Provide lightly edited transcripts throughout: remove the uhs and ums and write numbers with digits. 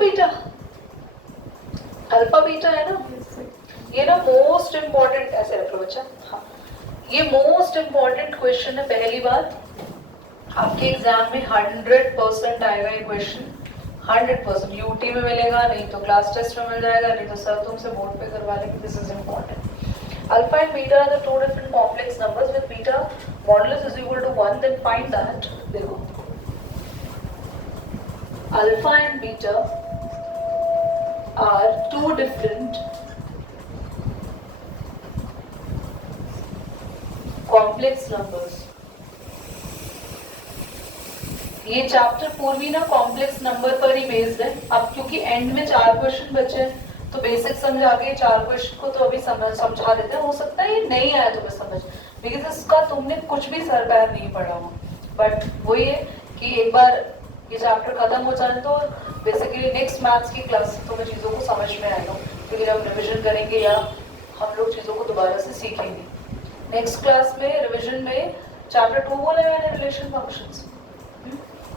Beta, alpha beta है ना, ये ना मोस्ट इम्पोर्टेंट, ऐसे रख लो बच्चा, हाँ ये मोस्ट इम्पोर्टेंट क्वेश्चन है। पहली बात, आपके एग्जाम में 100% आएगा ये क्वेश्चन, 100%। यूटी में मिलेगा, नहीं तो क्लास टेस्ट में मिल जाएगा, नहीं तो सर तुमसे बोर्ड पे करवा लेंगे। This is important. Alpha and beta are the two different complex numbers with beta modulus is equal to 1, then find that. देखो alpha and beta are two different complex numbers. ये chapter पूर्वी ना complex number पर ही based है। अब क्योंकि and में 4 question बचे हैं तो बेसिक समझा के 4 क्वेश्चन को तो अभी समझा देते हैं। हो सकता है ये नहीं आया तुम्हें समझ, बिकॉज इसका तुमने कुछ भी सर पैर नहीं पढ़ा हो, बट वही है कि एक बार ये चैप्टर खत्म हो जाए तो बेसिकली नेक्स्ट मैथ्स की क्लास से तुम्हें चीज़ों को समझ में आएगा, क्योंकि जब रिविजन करेंगे या हम लोग चीज़ों को दोबारा से सीखेंगे। नेक्स्ट क्लास में रिविजन में चैप्टर 2 बोला मैंने, रिलेशन फंक्शंस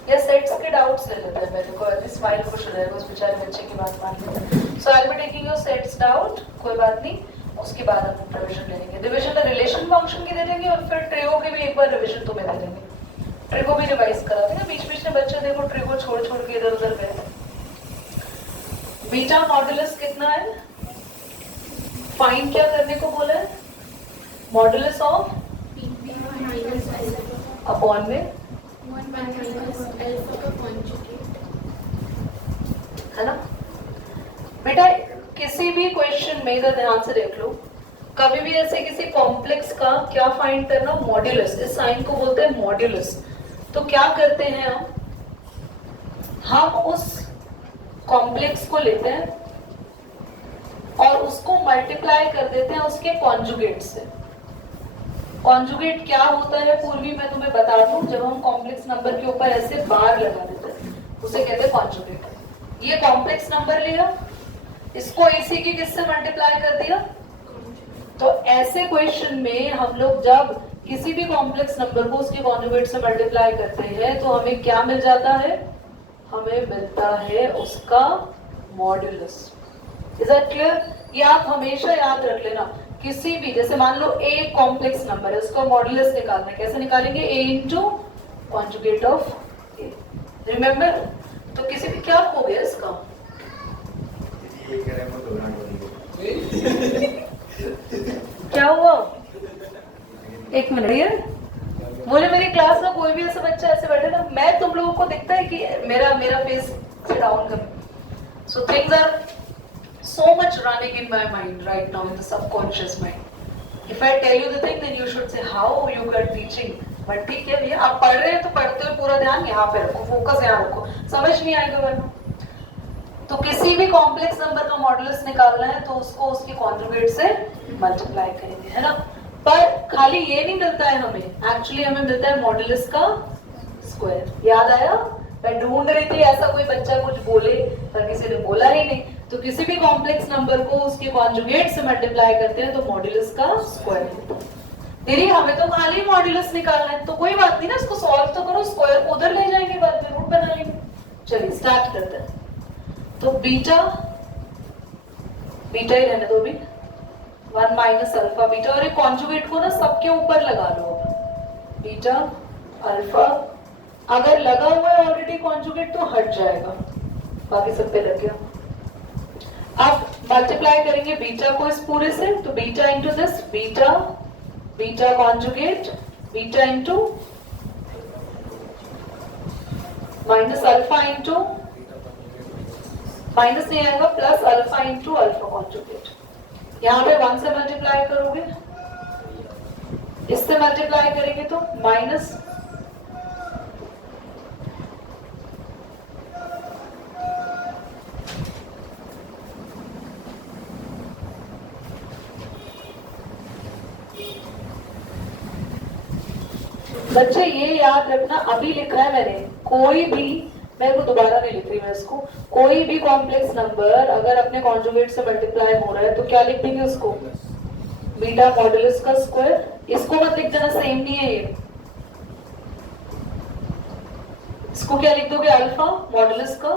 या सेट्स के डाउट्स ले लेते हैं। मेरे को अभी स्माइल खुश हो जाएगा उस बेचारे बच्चे की बात मान के। So I will be taking your sets doubt, कोई बात नहीं, उसके बाद हम रिवीजन ले लेंगे। रिवीजन रिलेशन फंक्शन की दे देंगे और फिर ट्रिगो की भी एक बार रिवीजन तुम्हें दे देंगे। ट्रिगो भी रिवाइज करा देंगे। बीच बीच में बच्चे देखो ट्रिगो छोड़ छोड़ के इधर उधर गए। बीटा मॉडुलस कितना है, फाइंड क्या करने को बोला है, मॉडुलस ऑफ अपॉन में है ना बेटा। किसी भी क्वेश्चन में इधर ध्यान से देख लो, कभी भी ऐसे किसी कॉम्प्लेक्स का क्या फाइंड करना, मॉड्यूलस। इस साइन को बोलते हैं मॉड्यूलस। तो क्या करते हैं हम उस कॉम्प्लेक्स को लेते हैं और उसको मल्टीप्लाई कर देते हैं उसके कॉन्जुगेट से। कॉन्जुगेट क्या होता है पूर्वी मैं तुम्हें बता दूं, जब हम कॉम्प्लेक्स नंबर के ऊपर ऐसे बार लगा देते हैं उसे कहते हैं कॉन्जुगेट। ये कॉम्प्लेक्स नंबर लिया, इसको इसी की किससे मल्टीप्लाई कर दिया। तो ऐसे क्वेश्चन में हम लोग जब किसी भी कॉम्प्लेक्स नंबर को उसके कॉन्जुगेट से मल्टीप्लाई करते हैं तो हमें क्या मिल जाता है, हमें मिलता है उसका मॉड्यूलस। Is that clear? ये आप हमेशा याद रख लेना। किसी भी, जैसे मान लो a एक कॉम्प्लेक्स नंबर है, उसका मॉड्यूलस निकालना है, कैसे निकालेंगे, a into conjugate of a। Remember? तो किसी भी, क्या हो गया इसका, क्या हुआ, एक मिनट। ये बोले मेरी क्लास में कोई भी ऐसा बच्चा ऐसे बैठे ना, मैं तुम लोगों को दिखता है कि मेरा फेस से डाउन कर। So things are so much running in my mind right now, in the subconscious mind. If I tell you the thing, then you should say how you are teaching. But ठीक है भैया, आप पढ़ रहे हैं तो पढ़ते हुए पूरा ध्यान यहाँ पे रखो, फोकस यहाँ रखो, समझ नहीं आएगा वरना। तो किसी भी कॉम्प्लेक्स नंबर का मॉडुलस निकालना है तो उसको उसके कॉन्जुगेट से मल्टीप्लाई करेंगे, है ना। पर खाली ये नहीं मिलता है हमें, एक्चुअली हमें मिलता है मॉडुलस का स्क्वायर। याद आया? मैं ढूंढ रही थी ऐसा कोई बच्चा कुछ बोले, पर किसी ने बोला ही नहीं। तो किसी भी कॉम्प्लेक्स नंबर को उसके कॉन्जुगेट से मल्टीप्लाई करते हैं तो मॉड्यूलस का स्क्वायर। दीदी हमें तो खाली मॉड्यूलस निकालना है, तो कोई बात नहीं ना, इसको सॉल्व तो करो, स्क्वायर उधर ले जाएंगे, बाद में रूट बना लेंगे। चलिए स्टार्ट करते हैं। तो बीटा ही रहने दो अभी, 1 माइनस अल्फा बीटा, और एक कॉन्जुगेट को ना सबके ऊपर लगा लो। बीटा अल्फा अगर लगा हुआ है ऑलरेडी कॉन्जुगेट तो हट जाएगा, बाकी सब पे लग गया। अब मल्टीप्लाई करेंगे बीटा को इस पूरे से, तो beta into this, beta conjugate, beta into minus alpha into, minus नहीं आएगा, plus alpha into alpha conjugate. यहाँ पे 1 से मल्टीप्लाई करोगे, इससे मल्टीप्लाई करेंगे तो माइनस बच्चे ये याद रखना, अभी लिखा है मैंने, कोई भी, मैं को दोबारा नहीं लिख रही मैं इसको, कोई भी कॉम्प्लेक्स नंबर अगर अपने कॉन्जुगेट से मल्टीप्लाई हो रहा है तो क्या लिख देंगे उसको, बीटा मॉडुलस का स्क्वायर। इसको मत लिख देना, सेम नहीं है ये। इसको क्या लिख दोगे, अल्फा मॉडुलस का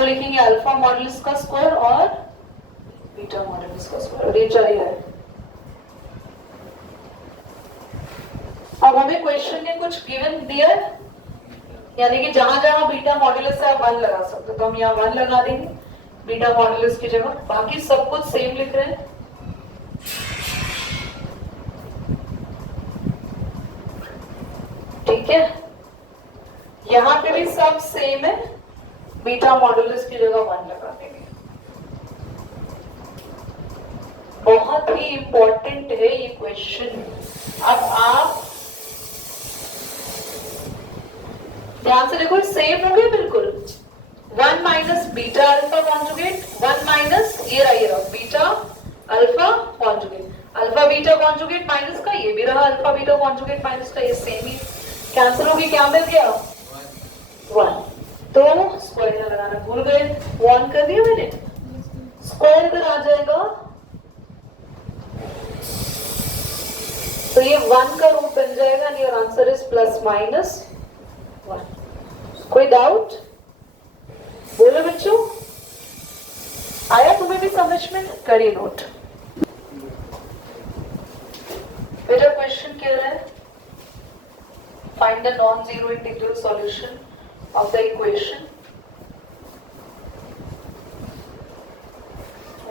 इसको लिखेंगे अल्फा मॉडुलस का स्क्वायर और बीटा मॉडुलस का स्क्वायर, और ये चल ही रहा है। अब हमें क्वेश्चन ने कुछ गिवन दिया है, यानी कि जहां जहां बीटा मॉडुलस है आप 1 लगा सकते हो, तो हम यहाँ 1 लगा देंगे बीटा मॉडुलस की जगह, बाकी सब कुछ सेम लिख रहे हैं। ठीक है, यहां पे भी सब सेम है, बीटा मॉडुलस की जगह 1 लगा देंगे। बहुत ही इंपॉर्टेंट है ये क्वेश्चन। अब आप ध्यान से देखो, सेम होंगे बिल्कुल। 1 minus beta alpha conjugate, 1 minus ये रहा beta alpha conjugate, alpha beta conjugate minus का ये भी रहा अल्फा बीटा कॉन्जुगेट माइनस का, ये सेम ही कैंसिल होगी, क्या मिल गया 1। तो स्क्वायर लगाना भूल गए, 1 कर दिया मैंने, स्क्वायर इधर आ जाएगा, तो ये 1 का रूट बन जाएगा, and your answer is plus minus 1। कोई डाउट? बोलो बच्चों, आया तुम्हें भी समझ में? करिए नोट। बेटा क्वेश्चन क्या है? Find the non zero integral solution of the equation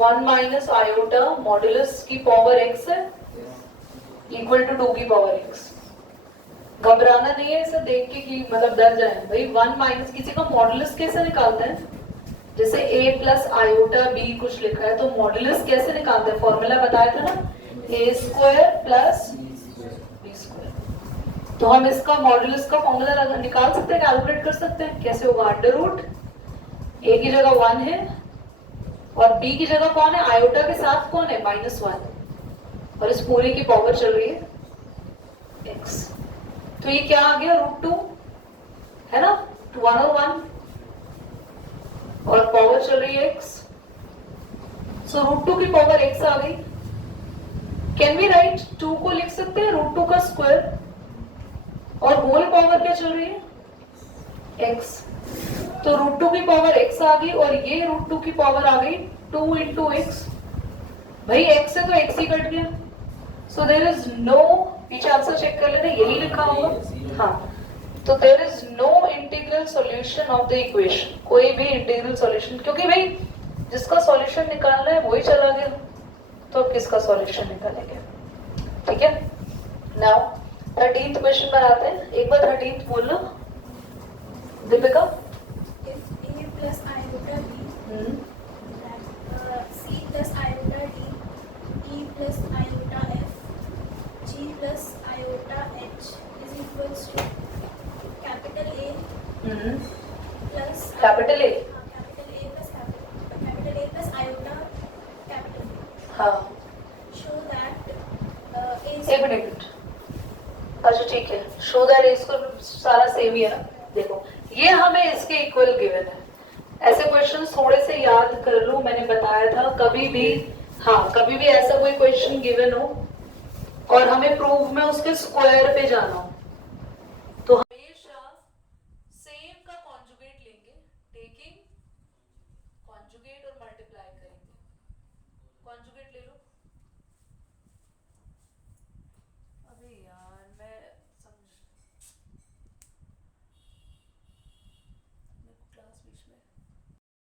1 minus iota modulus की पावर x है इक्वल टू 2 की पावर x। घबराना नहीं है इसे देख के कि मतलब डर जाए भाई। 1 माइनस किसी का मॉडुलस कैसे निकालते हैं? जैसे a प्लस आयोटा b कुछ लिखा है तो मॉडुलस कैसे निकालते हैं? फॉर्मूला बताया था ना, a square plus b square. तो हम इसका मॉडुलस का फॉर्मूला निकाल सकते हैं, कैलकुलेट कर सकते हैं। कैसे होगा? अंडर रूट a की जगह 1 है और b की जगह कौन है? आयोटा के साथ कौन है? -1, और इस पूरी की पावर चल रही है x। तो ये क्या आ गया? √2 है ना, 1 और 1, और पावर चल रही है x, सो √2 की पावर x आ गई। कैन वी राइट 2 को लिख सकते हैं √2 का स्क्वायर, और होल पावर क्या चल रही है x, तो √2 की पावर x आ गई, और ये √2 की पावर आ गई 2 into x। भाई x से तो x ही कट गया, सो देयर इज नो, पीछे आंसर चेक कर लेना, यही लिखा होगा। हाँ, तो there is no integral solution of the equation, कोई भी इंटीग्रल सॉल्यूशन, क्योंकि भाई जिसका सॉल्यूशन निकालना है वही चला गया, तो अब किसका सॉल्यूशन निकालेंगे? ठीक है, नाउ 13th क्वेश्चन बनाते हैं। एक बार 13th बोलना Deepika. a plus iota b c plus iota d e plus iota f g plus iota h is equals to capital A plus capital A, capital A plus iota capital B. हाँ Show that A is एक minute, अच्छा ठीक है, show that इसको सारा same ही है ना। देखो ये हमें इसके इक्वल गिवन है, ऐसे क्वेश्चन थोड़े से याद कर लो, मैंने बताया था कभी भी, हाँ कभी भी ऐसा कोई क्वेश्चन गिवन हो और हमें प्रूफ में उसके स्क्वायर पे जाना हो,